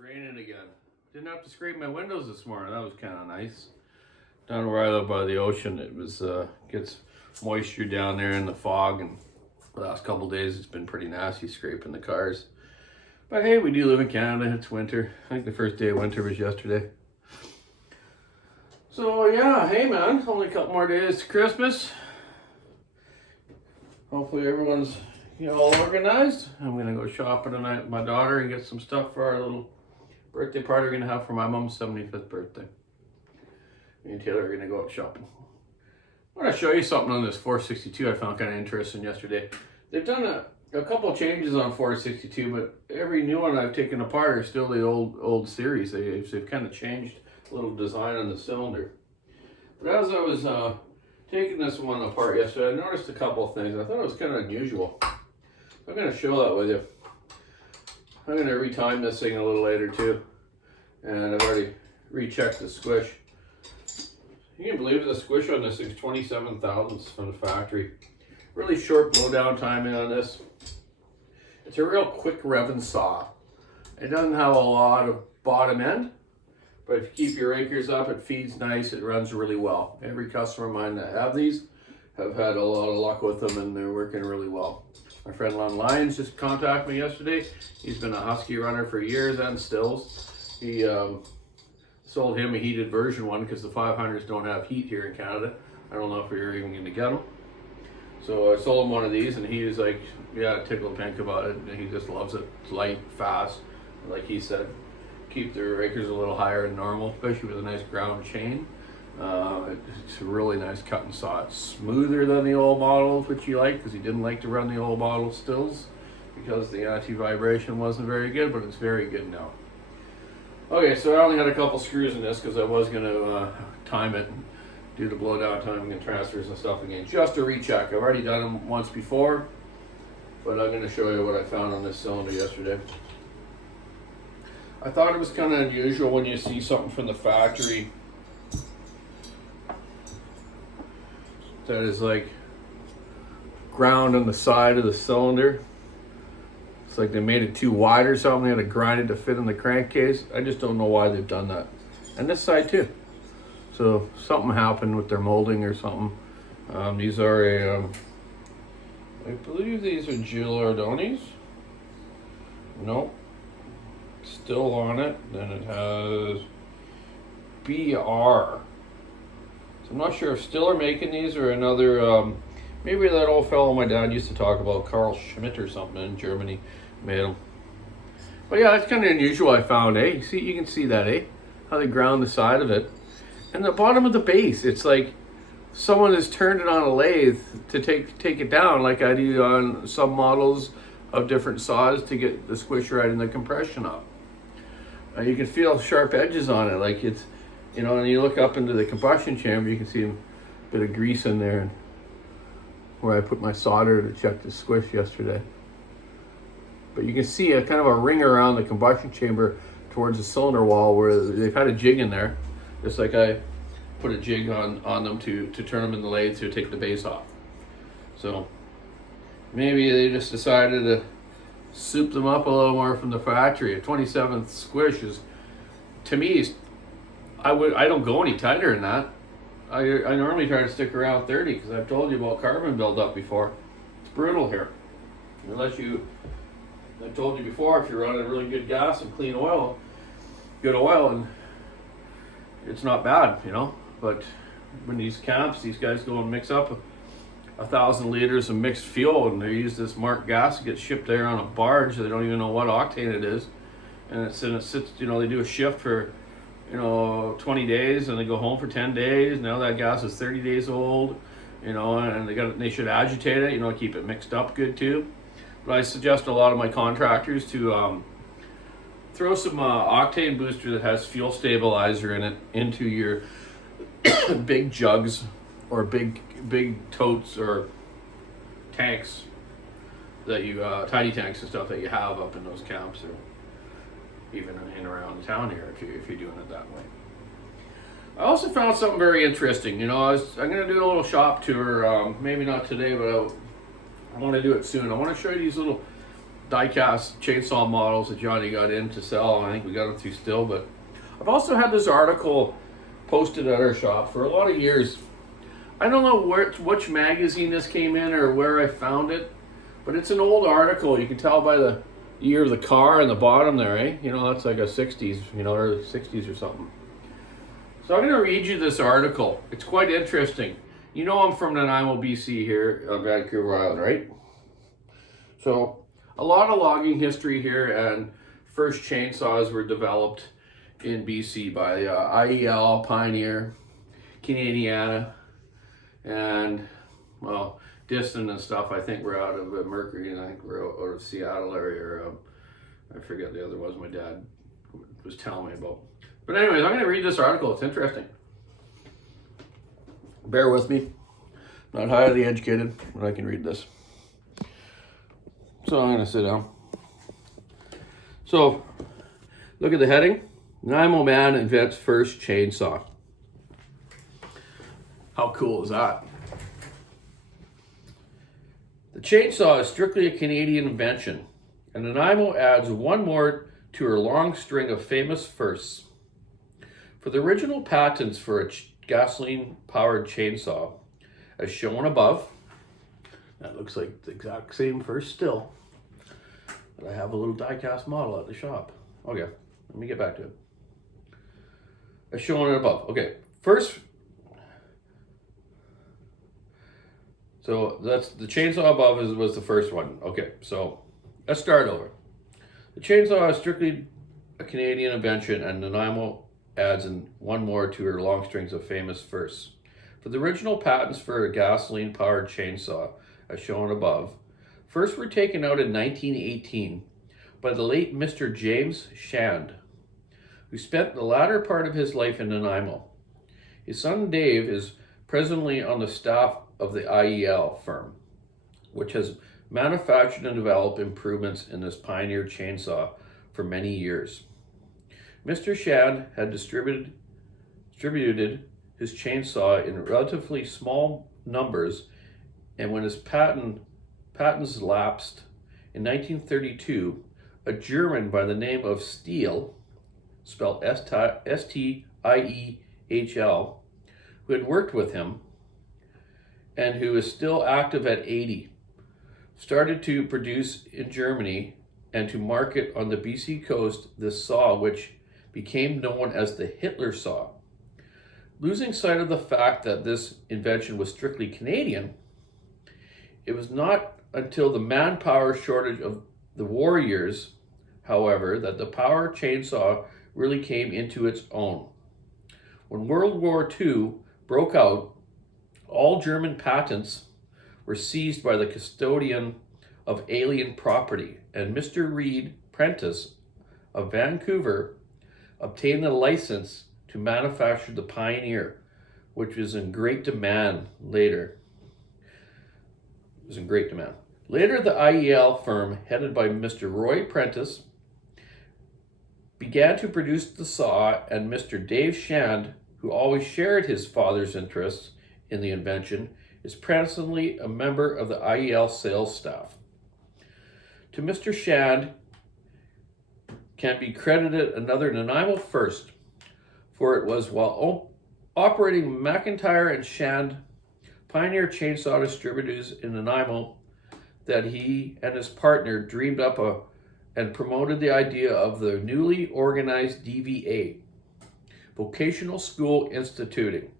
raining again. Didn't have to scrape my windows this morning. That was kind of nice. Down where I live by the ocean, it was gets moisture down there in the fog, and the last couple of days it's been pretty nasty scraping the cars. But hey, we do live in Canada. It's winter. I think the first day of winter was yesterday. So yeah, hey man, only a couple more days to Christmas. Hopefully everyone's all organized. I'm gonna go shopping tonight with my daughter and get some stuff for our little birthday party we're gonna have for my mom's 75th birthday. Me and Taylor are gonna go out shopping. I want to show you something on this 462 I found kind of interesting yesterday. They've done a couple changes on 462, but every new one I've taken apart are still the old series. They've kind of changed a little design on the cylinder. But as I was taking this one apart yesterday, I noticed a couple of things. I thought it was kind of unusual. I'm going to show that with you. I'm going to retime this thing a little later too. And I've already rechecked the squish. You can believe the squish on this thing's 27 thousandths from the factory. Really short blowdown timing on this. It's a real quick revving saw. It doesn't have a lot of bottom end, but if you keep your anchors up, it feeds nice, it runs really well. Every customer of mine that have these have had a lot of luck with them, and they're working really well. My friend Lon Lyons just contacted me yesterday. He's been a Husky runner for years and stills. He sold him a heated version one because the 500s don't have heat here in Canada. I don't know if you're even going to get them. So I sold him one of these, and he was like, yeah, tickled pink about it. And he just loves it. It's light, fast. Like he said, keep their anchors a little higher than normal, especially with a nice ground chain. It's a really nice cutting saw. It's smoother than the old models, which he liked because he didn't like to run the old model stills because the anti-vibration wasn't very good, but it's very good now. Okay, so I only had a couple screws in this because I was going to time it and do the blowdown timing and transfers and stuff again, just to recheck. I've already done them once before, but I'm going to show you what I found on this cylinder yesterday. I thought it was kind of unusual when you see something from the factory that is like ground on the side of the cylinder. It's like they made it too wide or something. They had to grind it to fit in the crankcase. I just don't know why they've done that. And this side too. So something happened with their molding or something. These are I believe these are Donny's. Nope. Still on it. Then it has BR. So I'm not sure if Stihl are making these or another, maybe that old fellow my dad used to talk about, Carl Schmidt or something in Germany, made them. But yeah, it's kind of unusual I found, eh? See, you can see that, eh? How they ground the side of it. And the bottom of the base, it's like someone has turned it on a lathe to take it down, like I do on some models of different saws to get the squish right and the compression up. You can feel sharp edges on it, like it's, and you look up into the combustion chamber, you can see a bit of grease in there where I put my solder to check the squish yesterday. But you can see a kind of a ring around the combustion chamber towards the cylinder wall where they've had a jig in there, just like I put a jig on them to turn them in the lathe to take the base off. So maybe they just decided to soup them up a little more from the factory. A 27th squish is, to me, I don't go any tighter than that. I normally try to stick around 30 because I've told you about carbon buildup before. It's brutal here. I told you before, if you're running really good gas and clean oil, good oil, and it's not bad, But when these camps, these guys go and mix up 1,000 liters of mixed fuel, and they use this marked gas that gets shipped there on a barge. They don't even know what octane it is, and it sits. They do a shift for 20 days, and they go home for 10 days. Now that gas is 30 days old, and they should agitate it, keep it mixed up good too. But I suggest a lot of my contractors to throw some octane booster that has fuel stabilizer in it into your big jugs or big totes or tanks that you tiny tanks and stuff that you have up in those camps, or even in around town here if you're doing it that way. I also found something very interesting. I'm going to do a little shop tour, maybe not today, but I want to do it soon. I want to show you these little die-cast chainsaw models that Johnny got in to sell. I think we got them through Stihl, but I've also had this article posted at our shop for a lot of years. I don't know which magazine this came in or where I found it, but it's an old article. You can tell by the year of the car on the bottom there, eh? You know, that's like a 60s, you know, or 60s or something. So I'm going to read you this article. It's quite interesting. You know I'm from Nanaimo, BC here, Vancouver Island, right? So a lot of logging history here, and first chainsaws were developed in BC by IEL, Pioneer, Canadiana, and, well, Distant and stuff. I think we're out of Mercury, and I think we're out of Seattle area, or I forget the other ones my dad was telling me about. But anyways, I'm going to read this article. It's interesting. Bear with me. Not highly educated, but I can read this. So I'm going to sit down. So, look at the heading. Nanaimo man invents first chainsaw. How cool is that? The chainsaw is strictly a Canadian invention, and Nanaimo adds one more to her long string of famous firsts. For the original patents for a gasoline-powered chainsaw, as shown above, that looks like the exact same first still, but I have a little die-cast model at the shop. Okay, let me get back to it. As shown above. Okay, first, so that's the chainsaw above was the first one. Okay, so let's start over. The chainsaw is strictly a Canadian invention, and Nanaimo adds in one more to her long strings of famous firsts. For the original patents for a gasoline-powered chainsaw, as shown above, first were taken out in 1918 by the late Mr. James Shand, who spent the latter part of his life in Nanaimo. His son Dave is presently on the staff of the IEL firm, which has manufactured and developed improvements in this pioneer chainsaw for many years. Mr. Shand had distributed his chainsaw in relatively small numbers, and when his patents lapsed in 1932, a German by the name of Stihl, spelled S-T-I-E-H-L, who had worked with him and who is still active at 80, started to produce in Germany and to market on the BC coast this saw, which became known as the Hitler saw. Losing sight of the fact that this invention was strictly Canadian, it was not until the manpower shortage of the war years, however, that the power chainsaw really came into its own. When World War II broke out, all German patents were seized by the custodian of alien property, and Mr. Reed Prentice of Vancouver obtained the license to manufacture the Pioneer, which was in great demand later. Later, the IEL firm, headed by Mr. Roy Prentice, began to produce the saw, and Mr. Dave Shand, who always shared his father's interests in the invention, is presently a member of the IEL sales staff. To Mr. Shand can be credited another Nanaimo first, for it was while operating McIntyre and Shand Pioneer Chainsaw Distributors in Nanaimo that he and his partner dreamed up and promoted the idea of the newly organized DVA, Vocational School Instituting,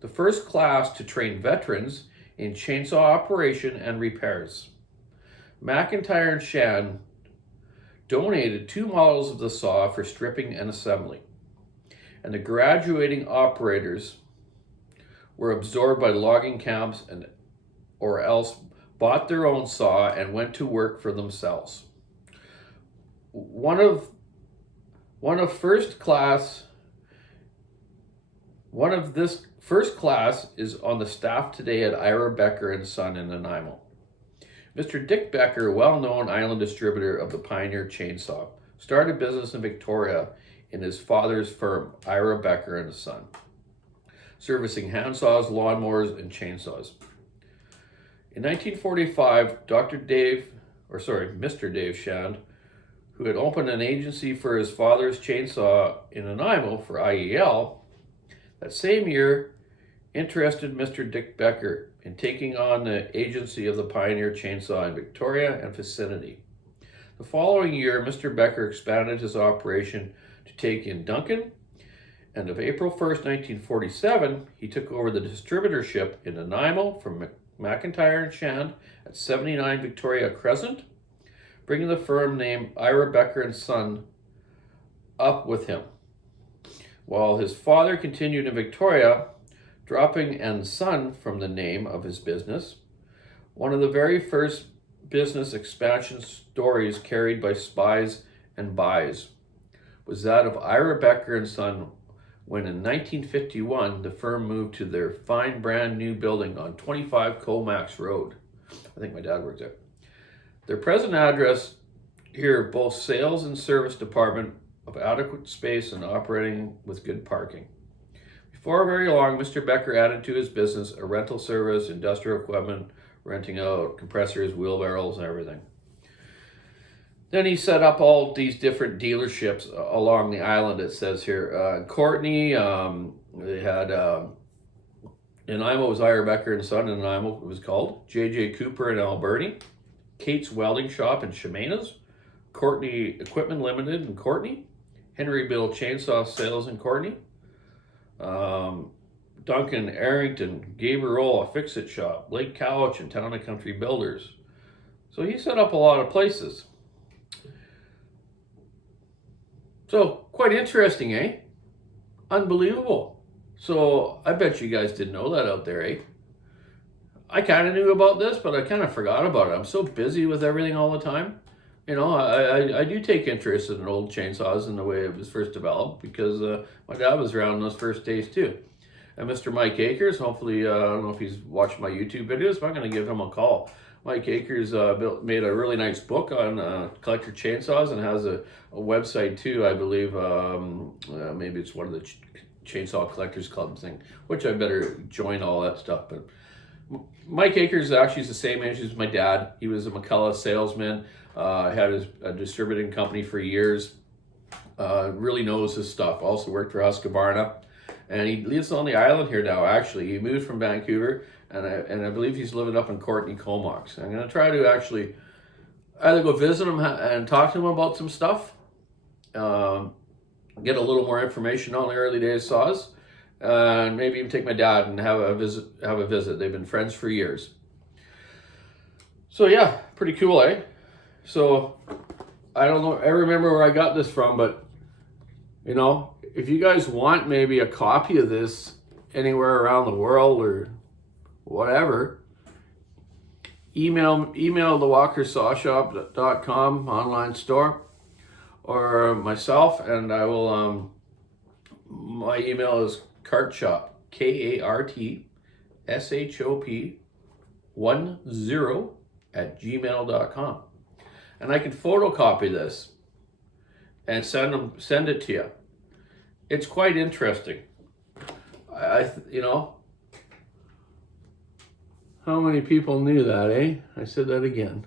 the first class to train veterans in chainsaw operation and repairs. McIntyre and Shand donated 2 models of the saw for stripping and assembly, and the graduating operators were absorbed by logging camps or else bought their own saw and went to work for themselves. One of this first class is on the staff today at Ira Becker and Son in Nanaimo. Mr. Dick Becker, a well-known island distributor of the Pioneer chainsaw, started business in Victoria in his father's firm, Ira Becker and Son, servicing handsaws, lawnmowers, and chainsaws. In 1945, Mr. Dave Shand, who had opened an agency for his father's chainsaw in Nanaimo for IEL, that same year interested Mr. Dick Becker in taking on the agency of the Pioneer Chainsaw in Victoria and vicinity. The following year, Mr. Becker expanded his operation to take in Duncan, and of April 1st, 1947, he took over the distributorship in Nanaimo from McIntyre and Shand at 79 Victoria Crescent, bringing the firm name Ira Becker and Son up with him. While his father continued in Victoria, dropping and Son from the name of his business. One of the very first business expansion stories carried by spies and buys was that of Ira Becker and Son, when in 1951 the firm moved to their fine brand new building on 25 Comax Road. I think my dad worked there. Their present address here both sales and service department of adequate space and operating with good parking. Before very long, Mr. Becker added to his business a rental service, industrial equipment, renting out compressors, wheelbarrows, and everything. Then he set up all these different dealerships along the island, it says here. Courtney, they had, Nanaimo was Ira Becker and Son, in Nanaimo it was called. J.J. Cooper in Alberni. Kate's Welding Shop in Chemanas. Courtney Equipment Limited in Courtney. Henry Bill Chainsaw Sales in Courtney. Duncan Arrington, Gabriel Fix-It Shop, Lake Couch, and Town and Country Builders. So he set up a lot of places. So quite interesting, eh? Unbelievable. So I bet you guys didn't know that out there, eh? I kind of knew about this, but I kind of forgot about it. I'm so busy with everything all the time. You know, I do take interest in old chainsaws and the way it was first developed because my dad was around in those first days too. And Mr. Mike Akers, hopefully, I don't know if he's watched my YouTube videos, but I'm going to give him a call. Mike Akers made a really nice book on collector chainsaws and has a website too, I believe. Maybe it's one of the Chainsaw Collectors Club thing, which I better join all that stuff. But Mike Akers actually is the same age as my dad. He was a McCullough salesman. Had a distributing company for years. Really knows his stuff. Also worked for Husqvarna. And he lives on the island here now, actually. He moved from Vancouver, and I believe he's living up in Courtney, Comox. I'm going to try to actually either go visit him and talk to him about some stuff, get a little more information on the early days saws, and maybe even take my dad and have a visit. They've been friends for years. So yeah, pretty cool, eh? So I don't know, I remember where I got this from, but you know, if you guys want maybe a copy of this anywhere around the world or whatever, email the walkersawshop.com online store or myself, and I will, my email is cartshop, KARTSHOP10@gmail.com. And I can photocopy this and send it to you. It's quite interesting. You know, how many people knew that, eh? I said that again.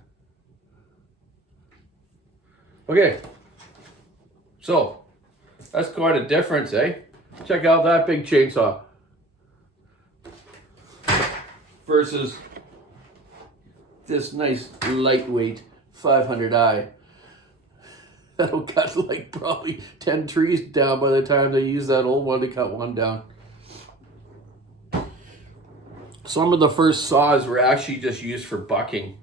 Okay, so that's quite a difference, eh? Check out that big chainsaw versus this nice lightweight 500i. That'll cut like probably 10 trees down by the time they use that old one to cut one down. Some of the first saws were actually just used for bucking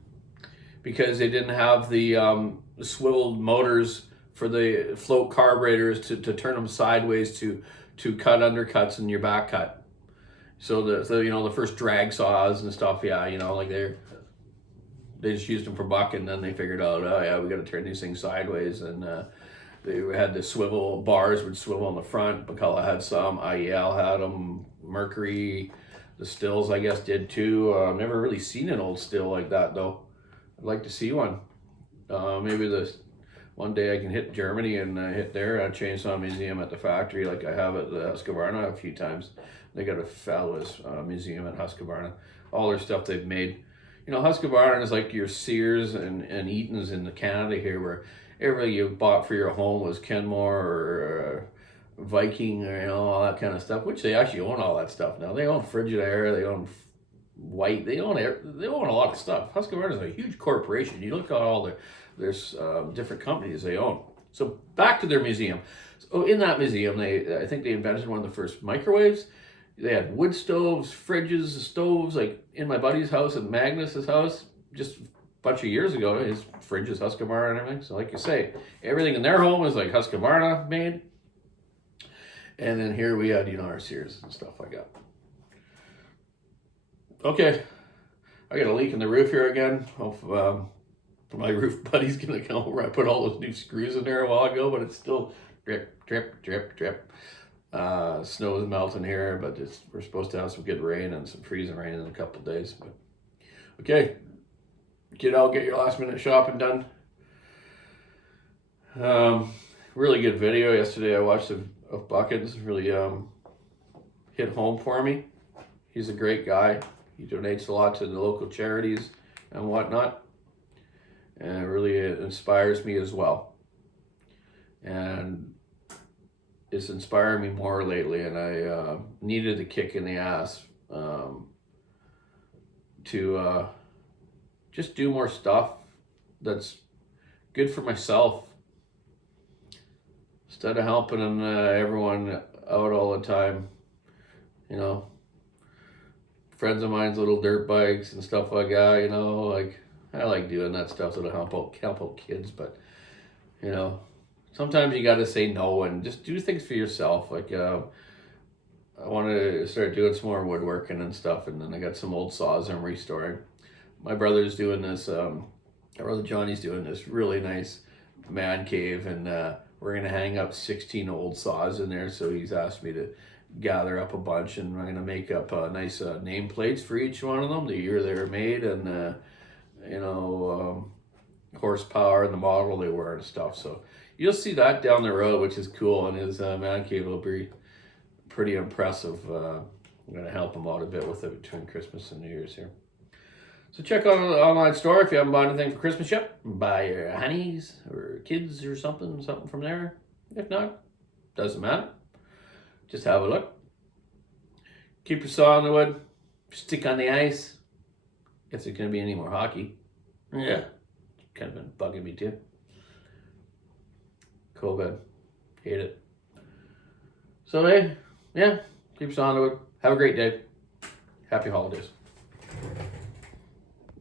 because they didn't have the swiveled motors for the float carburetors to turn them sideways to cut undercuts in your back cut. So the first drag saws and stuff, yeah, you know, like they just used them for bucking, and then they figured out, oh yeah, we got to turn these things sideways, and they had the swivel bars would swivel on the front. McCullough had some, IEL had them, Mercury, the Stihls I guess did too. I've never really seen an old Stihl like that though. I'd like to see one. Maybe one day I can hit Germany and hit their chainsaw museum at the factory like I have at the Husqvarna a few times. They got a fabulous museum at Husqvarna. All their stuff they've made. You know, Husqvarna is like your Sears and Eaton's in Canada here, where everything you bought for your home was Kenmore or Viking, or, you know, all that kind of stuff, which they actually own all that stuff now. They own Frigidaire, they own White, they own a lot of stuff. Husqvarna is a huge corporation. You look at all there's different companies they own. So back to their museum. So in that museum, I think they invented one of the first microwaves. They had wood stoves, fridges, stoves, like in my buddy's house and Magnus's house, just a bunch of years ago. His fridge is Husqvarna and everything. So like you say, everything in their home is like Husqvarna made. And then here we had, you know, our Sears and stuff like that. Okay, I got a leak in the roof here again. My roof buddy's gonna come over. I put all those new screws in there a while ago, but it's still drip, drip, drip, drip. Snow is melting here, but we're supposed to have some good rain and some freezing rain in a couple of days. But okay, get out, get your last minute shopping done. Really good video yesterday I watched of Buckets. Really hit home for me. He's a great guy. He donates a lot to the local charities and whatnot, and it really inspires me as well. And it's inspiring me more lately, and I needed a kick in the ass to just do more stuff that's good for myself, instead of helping everyone out all the time. You know, friends of mine's little dirt bikes and stuff like that, you know, like I like doing that stuff to help out kids, but you know, sometimes you got to say no and just do things for yourself. Like I want to start doing some more woodworking and stuff, and then I got some old saws I'm restoring. My brother's doing this, my brother Johnny's doing this really nice man cave, and we're gonna hang up 16 old saws in there, so he's asked me to gather up a bunch, and I'm going to make up nice nameplates for each one of them, the year they were made, and you know, horsepower and the model they were and stuff. So you'll see that down the road, which is cool, and his man cave will be pretty impressive. I'm going to help him out a bit with it between Christmas and New Year's here. So check out the online store if you haven't bought anything for Christmas yet. Buy your honeys or kids or something from there. If not, doesn't matter. Just have a look. Keep your saw on the wood. Stick on the ice. Guess there's going to be any more hockey. Yeah. Kind of been bugging me too. COVID. Hate it. So, hey, yeah. Keep your saw on the wood. Have a great day. Happy holidays.